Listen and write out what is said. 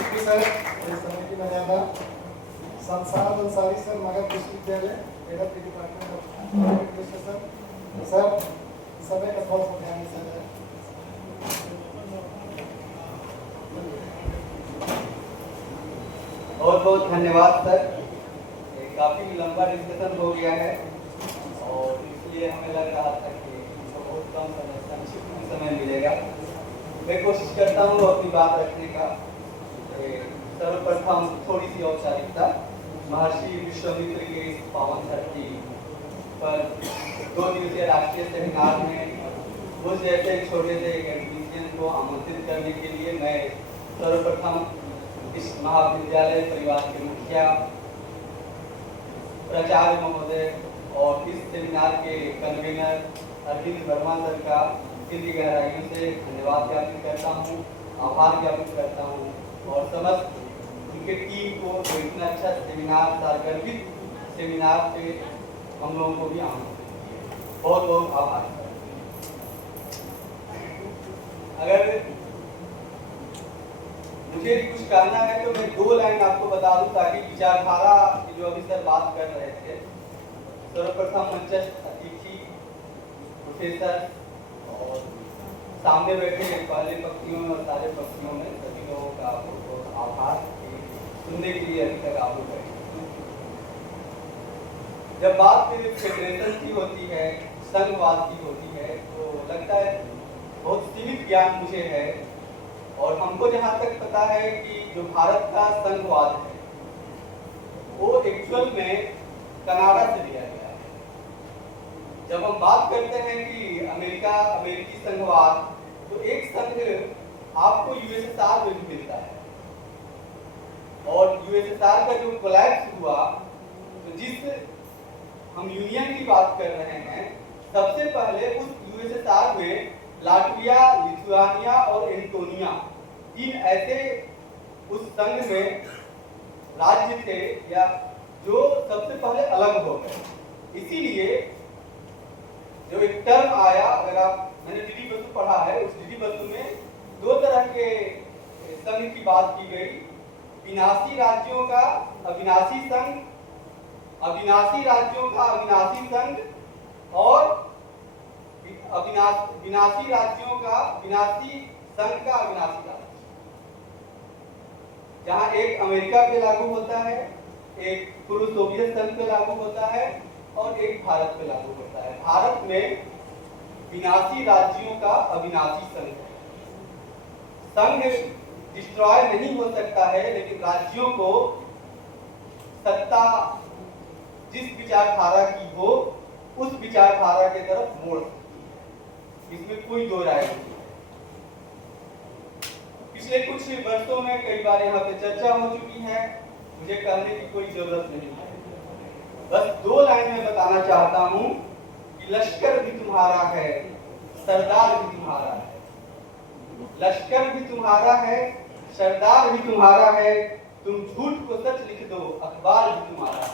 Siddiqui sir, समय की मर्यादा, संसार अंसारी सर, मगध विश्वविद्यालय, head of the department of administration sir, समय का थोड़ा सा ध्यान दीजिए। बहुत बहुत धन्यवाद सर। काफ़ी लंबा डिस्कशन हो गया है और इसलिए हमें लग रहा था कि इसको बहुत कम समय संक्षिप्त में समय मिलेगा। मैं कोशिश करता हूँ अपनी बात रखने का। सर्वप्रथम थोड़ी सी औपचारिकता। महर्षि विश्वामित्र के इस पावन धरती पर 2 दिवसीय राष्ट्रीय सेमिनार में उस जैसे छोटे से एकेडमिशियन को आमंत्रित करने के लिए मैं सर्वप्रथम इस महाविद्यालय परिवार के मुखिया प्राचार्य महोदय और इस सेमिनार के कन्वीनर अरविंद वर्मा सर का दिल की गहराइयों से धन्यवाद ज्ञापित करता हूँ, आभार ज्ञापित करता हूँ और समस्त उनके टीम को जो इतना अच्छा सेमिनार, सारगर्भित सेमिनार से हम लोगों को भी आमंत्रित किया। बहुत बहुत आभार। अगर मुझे कुछ कहना है तो मैं 2 लाइन आपको बता दूं ताकि विचारधारा की जो अभी सर बात कर रहे थे। सर्वप्रथम मंचस्थ अतिथि प्रोफेसर और सामने बैठे पहले पक्षियों में और सारे पक्षियों में सभी लोगों का बहुत बहुत आभार सुनने के लिए अभी तक आप लोग बैठे। जब बात फेडरेशन की होती है, संघवाद की होती है, तो लगता है बहुत सीमित ज्ञान मुझे है और हमको जहाँ तक पता है कि जो भारत का संघवाद है वो एक्चुअल में कनाडा से लिया गया है। जब हम बात करते हैं कि अमेरिकी संघवाद, तो एक संघ आपको यूएसएसआर में भी मिलता है और यूएसएसआर का जो कोलैप्स हुआ, तो जिस हम यूनियन की बात कर रहे हैं, सबसे पहले उस यूएसएसआर में लाटविया, लिथुआनिया और एस्टोनिया 3 ऐसे उस संघ में राज्य थे या जो सबसे पहले अलग हो गए। इसीलिए जो एक टर्म आया, अगर आप मैंने डीडी बसु पढ़ा है, उस डीडी बसु में 2 तरह के संघ की बात की गई। विनाशी राज्यों का अविनाशी संघ, अविनाशी राज्यों का अविनाशी संघ और विनाशी राज्यों का विनाशी संघ का अविनाशी राज्य। जहां एक अमेरिका पे लागू होता है, एक पूर्व सोवियत संघ पे लागू होता है और एक भारत पे लागू होता है। भारत में विनाशी राज्यों का अविनाशी संघ है। संघ डिस्ट्रॉय नहीं हो सकता है, लेकिन राज्यों को सत्ता जिस विचारधारा की हो उस विचारधारा के तरफ मोड़ सकती है। इसमें कोई 2 राय नहीं है। पिछले कुछ वर्षों में कई बार यहाँ पे चर्चा हो चुकी है, मुझे कहने की कोई जरूरत नहीं है। बस 2 लाइन में बताना चाहता हूँ कि लश्कर भी तुम्हारा है, सरदार भी तुम्हारा है। लश्कर भी तुम्हारा है, सरदार भी तुम्हारा है। तुम झूठ को सच लिख दो, अखबार भी तुम्हारा है।